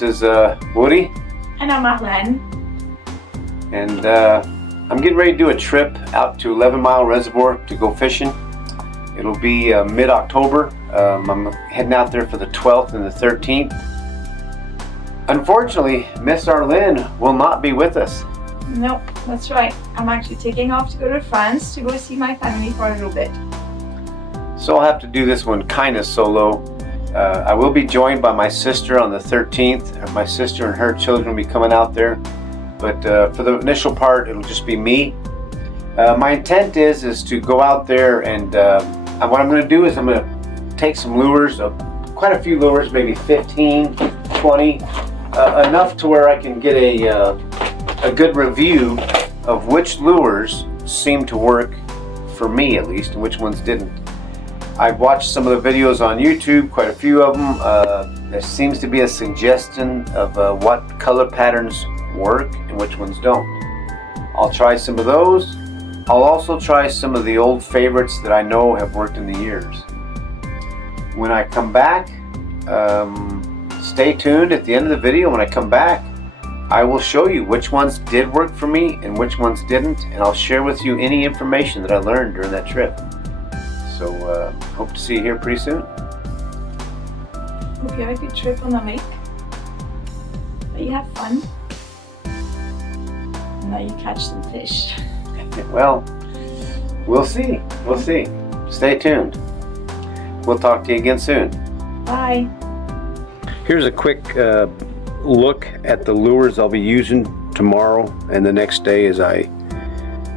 This is Woody. And I'm Marlene. And I'm getting ready to do a trip out to 11 Mile Reservoir to go fishing. It'll be mid-October. I'm heading out there for the 12th and the 13th. Unfortunately, Miss Arlene will not be with us. Nope, that's right. I'm actually taking off to go to France to go see my family for a little bit. So I'll have to do this one kind of solo. I will be joined by my sister on the 13th. My sister and her children will be coming out there. But for the initial part, it'll just be me. My intent is to go out there and what I'm going to do is I'm going to take some lures, quite a few lures, maybe 15, 20, enough to where I can get a good review of which lures seem to work for me at least, and which ones didn't. I've watched some of the videos on YouTube, quite a few of them. There seems to be a suggestion of what color patterns work and which ones don't. I'll try some of those. I'll also try some of the old favorites that I know have worked in the years. When I come back, stay tuned at the end of the video. When I come back, I will show you which ones did work for me and which ones didn't, and I'll share with you any information that I learned during that trip. So hope to see you here pretty soon. Hope you have a good trip on the lake. That you have fun. And that you catch some fish. Well, we'll see. We'll see. Stay tuned. We'll talk to you again soon. Bye. Here's a quick look at the lures I'll be using tomorrow and the next day as I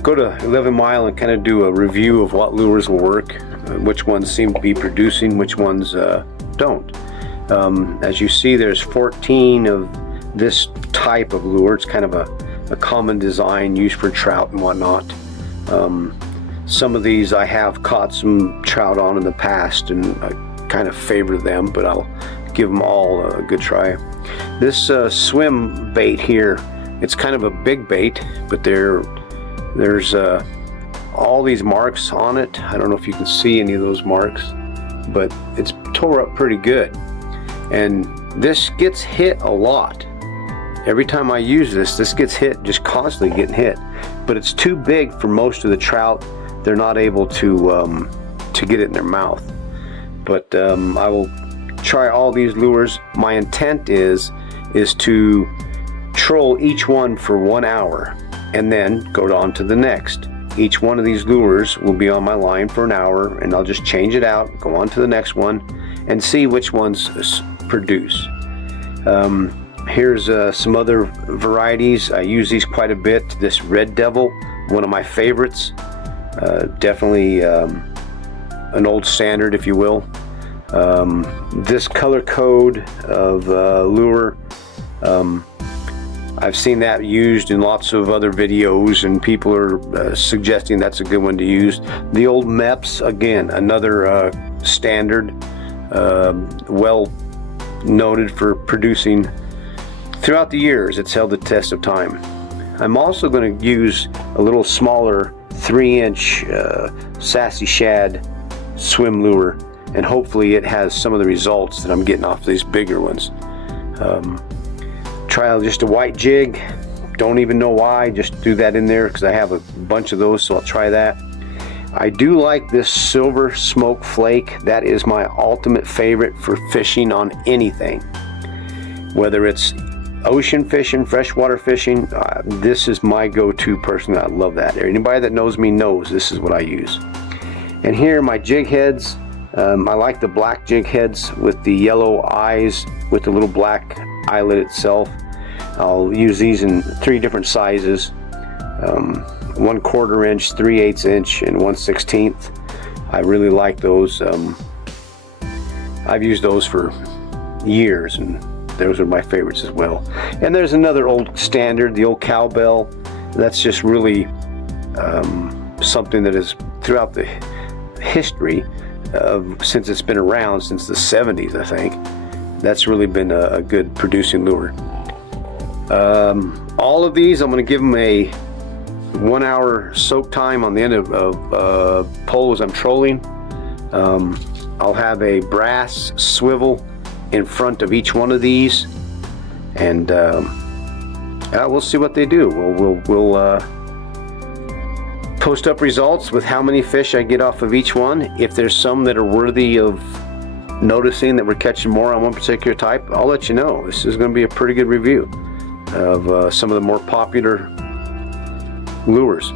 go to 11 Mile and kind of do a review of what lures will work, which ones seem to be producing, which ones don't. As you see, there's 14 of this type of lure. It's kind of a common design used for trout and whatnot. Some of these I have caught some trout on in the past and I kind of favor them, but I'll give them all a good try. This swim bait here, it's kind of a big bait, but there's all these marks on it. I don't know if you can see any of those marks, but it's tore up pretty good. And this gets hit a lot. Every time I use this gets hit, just constantly getting hit. But it's too big for most of the trout. They're not able to get it in their mouth. But I will try all these lures. My intent is to troll each one for 1 hour and then go on to the next. Each one of these lures will be on my line for an hour, and I'll just change it out, go on to the next one, and see which ones produce. Here's some other varieties. I use these quite a bit. This Red Devil, one of my favorites. Definitely an old standard, if you will. This color code of lure, I've seen that used in lots of other videos, and people are suggesting that's a good one to use. The old MEPS, again, another standard, well noted for producing throughout the years. It's held the test of time. I'm also going to use a little smaller 3-inch Sassy Shad swim lure, and hopefully it has some of the results that I'm getting off these bigger ones. Try just a white jig. Don't even know why, just threw that in there because I have a bunch of those, so I'll try that. I do like this Silver Smoke Flake. That is my ultimate favorite for fishing on anything. Whether it's ocean fishing, freshwater fishing, this is my go-to personally. I love that. Anybody that knows me knows this is what I use. And here are my jig heads. I like the black jig heads with the yellow eyes with the little black eyelet itself. I'll use these in 3 different sizes, 1/4 inch, 3/8 inch, and 1/16. I really like those. I've used those for years, and those are my favorites as well. And there's another old standard, the old cowbell. That's just really something that is throughout the history since it's been around since the 70s, I think. That's really been a good producing lure. All of these, I'm going to give them a 1 hour soak time on the end of poles I'm trolling. I'll have a brass swivel in front of each one of these. and we'll see what they do. We'll post up results with how many fish I get off of each one. If there's some that are worthy of noticing that we're catching more on one particular type, I'll let you know. This is going to be a pretty good review of some of the more popular lures.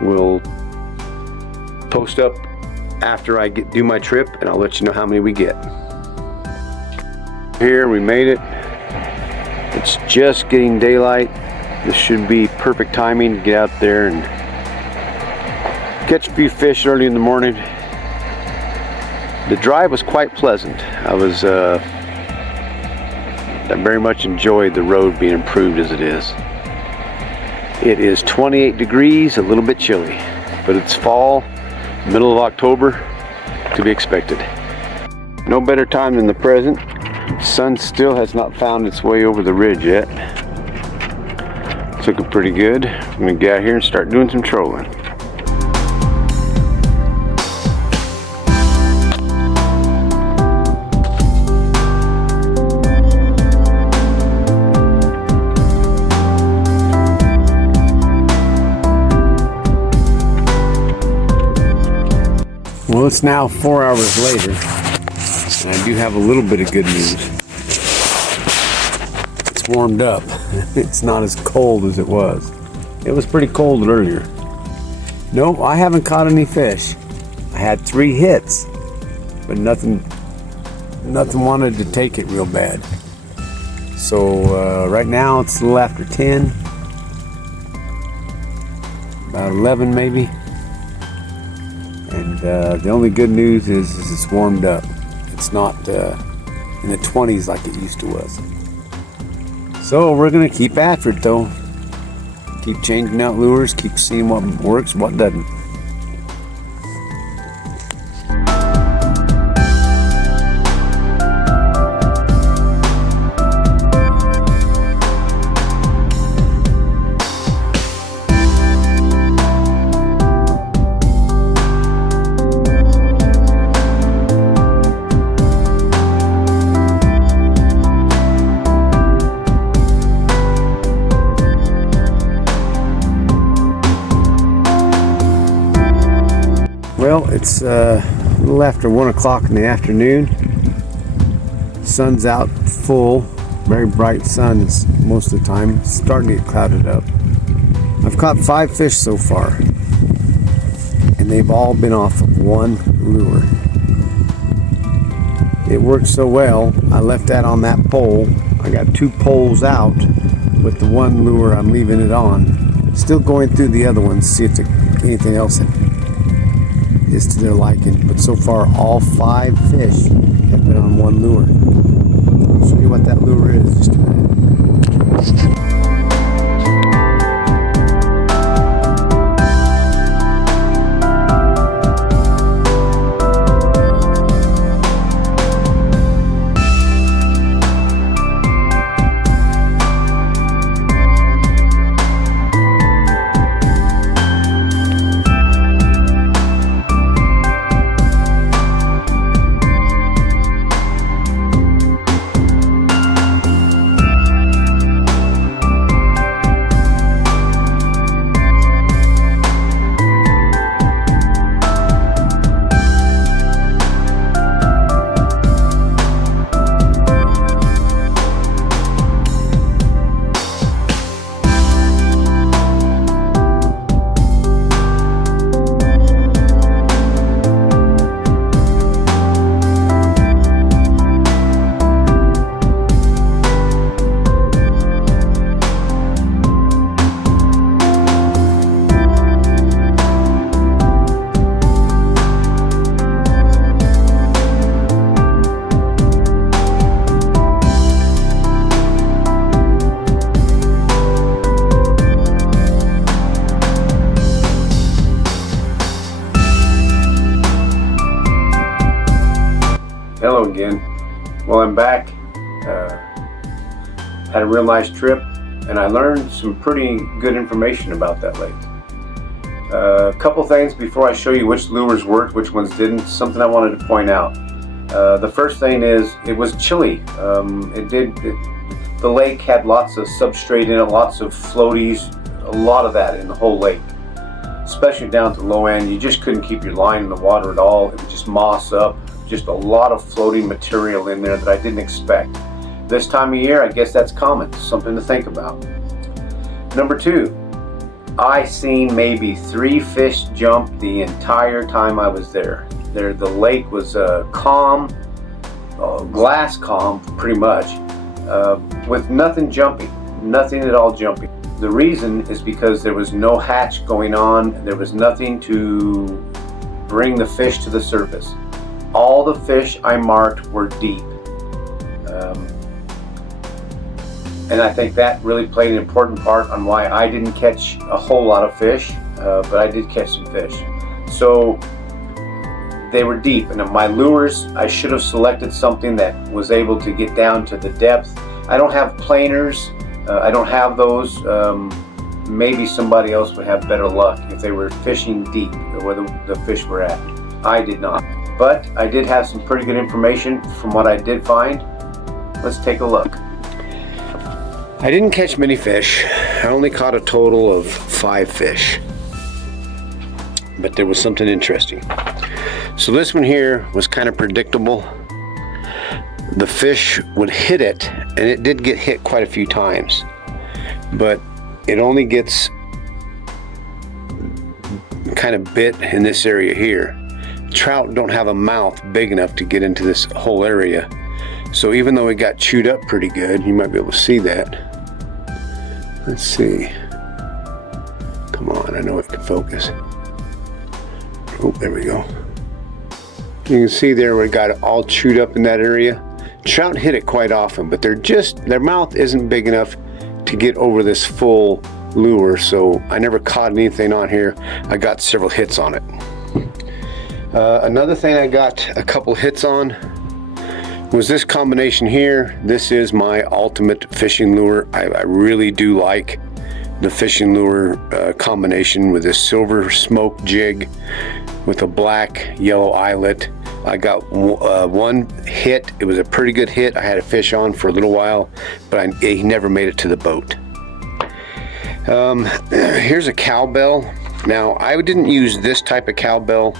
We'll post up after I do my trip, and I'll let you know how many we get. Here, we made it. It's just getting daylight. This should be perfect timing to get out there and catch a few fish early in the morning. The drive was quite pleasant. I very much enjoyed the road being improved as it is. It is 28 degrees, a little bit chilly, but it's fall, middle of October, to be expected. No better time than the present. The sun still has not found its way over the ridge yet. It's looking pretty good. I'm gonna get out here and start doing some trolling. Well, it's now 4 hours later, and I do have a little bit of good news. It's warmed up. It's not as cold as it was. It was pretty cold earlier. Nope, I haven't caught any fish. I had 3 hits, but nothing wanted to take it real bad. So right now it's a little after 10, about 11 maybe. And the only good news is it's warmed up. It's not in the 20s like it used to was. So we're gonna keep after it though. Keep changing out lures, keep seeing what works, what doesn't. Well, it's a little after 1 o'clock in the afternoon. Sun's out full, very bright sun most of the time. It's starting to get clouded up. I've caught 5 fish so far, and they've all been off of one lure. It worked so well, I left that on that pole. I got 2 poles out with the one lure I'm leaving it on. Still going through the other ones, see if there's anything else is to their liking, but so far all 5 fish have been on one lure. I'll show you what that lure is in just a minute. Hello again. Well, I'm back. Had a real nice trip, and I learned some pretty good information about that lake. A couple things before I show you which lures worked, which ones didn't. Something I wanted to point out. The first thing is it was chilly. The the lake had lots of substrate in it, lots of floaties, a lot of that in the whole lake. Especially down at the low end, you just couldn't keep your line in the water at all. It would just moss up. Just a lot of floating material in there that I didn't expect. This time of year, I guess that's common, something to think about. Number 2, I seen maybe 3 fish jump the entire time I was there. The lake was calm, glass calm pretty much, with nothing jumping, nothing at all jumping. The reason is because there was no hatch going on. There was nothing to bring the fish to the surface. All the fish I marked were deep. And I think that really played an important part on why I didn't catch a whole lot of fish, but I did catch some fish. So they were deep, and my lures, I should have selected something that was able to get down to the depth. I don't have planers. I don't have those. Maybe somebody else would have better luck if they were fishing deep where the fish were at. I did not. But I did have some pretty good information from what I did find. Let's take a look. I didn't catch many fish. I only caught a total of 5 fish. But there was something interesting. So this one here was kind of predictable. The fish would hit it, and it did get hit quite a few times. But it only gets kind of bit in this area here. Trout don't have a mouth big enough to get into this whole area. So even though it got chewed up pretty good, you might be able to see that. Let's see. Come on, I know it can focus. Oh, there we go. You can see there where it got all chewed up in that area. Trout hit it quite often, but their mouth isn't big enough to get over this full lure, so I never caught anything on here. I got several hits on it. Another thing I got a couple hits on was this combination here. This is my ultimate fishing lure. I really do like the fishing lure combination with this silver smoke jig with a black yellow eyelet. I got one hit. It was a pretty good hit. I had a fish on for a little while, but he never made it to the boat. Here's a cowbell. Now, I didn't use this type of cowbell.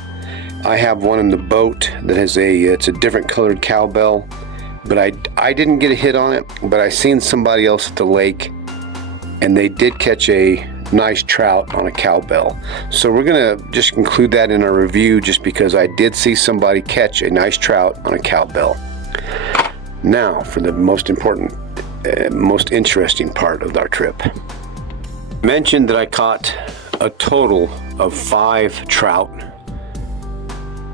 I have one in the boat that has it's a different colored cowbell, but I didn't get a hit on it, but I seen somebody else at the lake, and they did catch a nice trout on a cowbell. So we're gonna just include that in our review, just because I did see somebody catch a nice trout on a cowbell. Now for the most important, most interesting part of our trip. I mentioned that I caught a total of 5 trout,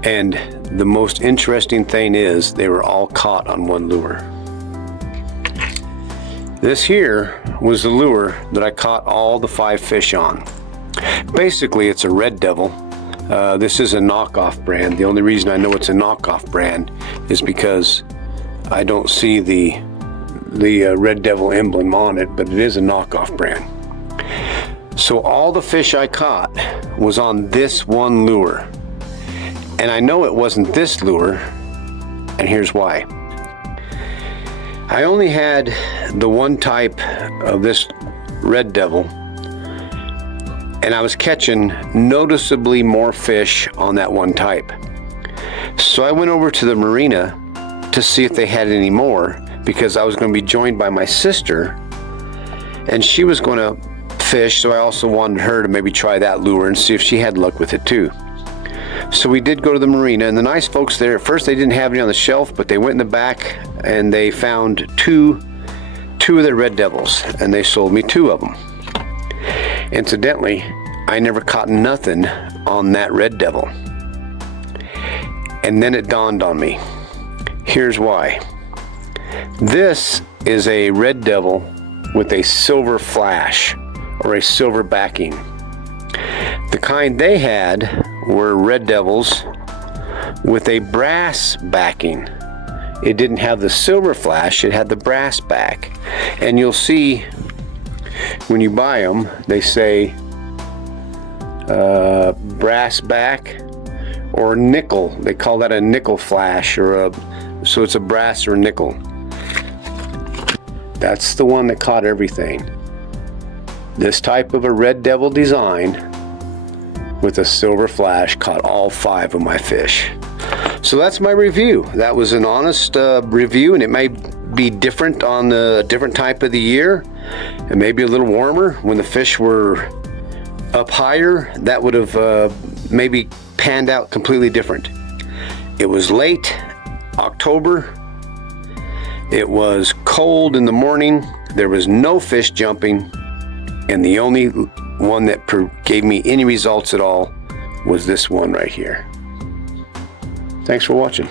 and the most interesting thing is they were all caught on one lure. This here was the lure that I caught all the 5 fish on. Basically, it's a Red Devil. This is a knockoff brand. The only reason I know it's a knockoff brand is because I don't see the Red Devil emblem on it, but it is a knockoff brand. So all the fish I caught was on this one lure. And I know it wasn't this lure, and here's why. I only had the one type of this Red Devil, and I was catching noticeably more fish on that one type. So I went over to the marina to see if they had any more, because I was going to be joined by my sister, and she was going to fish, so I also wanted her to maybe try that lure and see if she had luck with it too. So we did go to the marina, and the nice folks there, at first they didn't have any on the shelf, but they went in the back and they found two of their Red Devils, and they sold me 2 of them. Incidentally, I never caught nothing on that Red Devil. And then it dawned on me. Here's why. This is a Red Devil with a silver flash or a silver backing. The kind they had were Red Devils with a brass backing. It didn't have the silver flash, it had the brass back. And you'll see when you buy them, they say brass back or nickel. They call that a nickel flash, so it's a brass or nickel. That's the one that caught everything. This type of a red devil design with a silver flash caught all 5 of my fish. So that's my review. That was an honest review, and it may be different on the different type of the year. It may be a little warmer. When the fish were up higher, that would have maybe panned out completely different. It was late October. It was cold in the morning. There was no fish jumping, and the only one that gave me any results at all was this one right here. Thanks for watching.